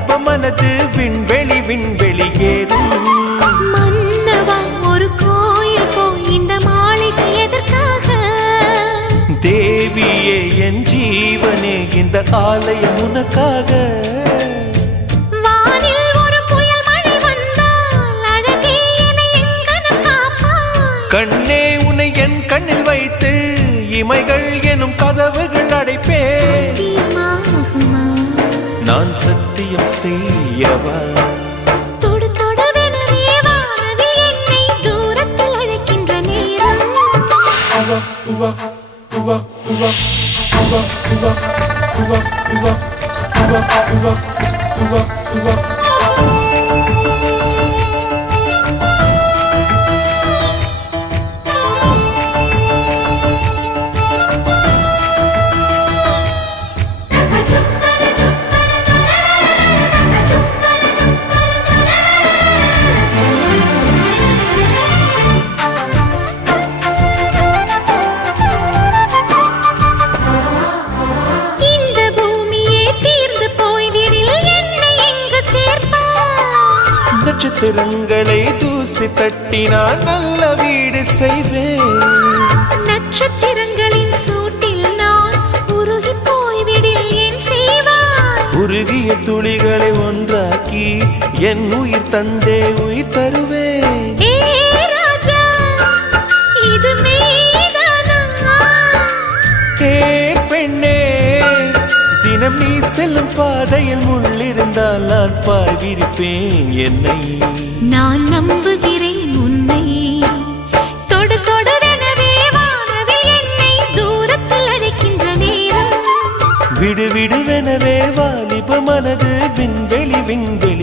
வாலிப மனது விண்வெளி விண்வெளி ஏறும். மன்னவா ஒரு கோயில் போய் இந்த மாளிகை எதற்காக? தேவியே என் ஜீவனே இந்த ஆலயம் உனக்காக. வானில் ஒரு புயல் மழை வந்தால் அழகே என்னை எங்கனம் காப்பாய். கண்ணே உன்னை என் கண்ணில் வைத்து இமைகள் எனும் கதவுகள் அடைப்பேன். சத்தியமாகுமா? நான் சத்தியம் செய்யவா? தொடு தொடுவெனவே வானவில் என்னை தூரத்தில் அழைக்கின்ற நேரம். இந்த பூமியே தீர்ந்து போய்விடில் என்னை எங்கு சேர்ப்பாய்? நட்சத்திரங்களை தூசி தட்டினால் நல்ல வீடு செய்வேன். நட்சத்திரங்களின் சூட்டில் நான் உருகி போய்விடில் ஏன் செய்வாய்? உருகிய துளிகளை ஒன்றாக்கி என் உயிர் தந்தே உயிர் தருவேன். ஏ ராஜா, இது மெய்தானா? ஏ பெண்ணே, தினம் நீ செல்லும் பாதையில் முள்ளிருந்தால் நான் பாய்விருப்பேன் என்னை. நான் நம்புகிறேன் உன்னை. தொடு தொடுவெனவே வானவில் என்னை தூரத்தில் அழைக்கின்ற நேரம். விடு விடுவெனவே வாலிப மனது விண்வெளி விண்வெளி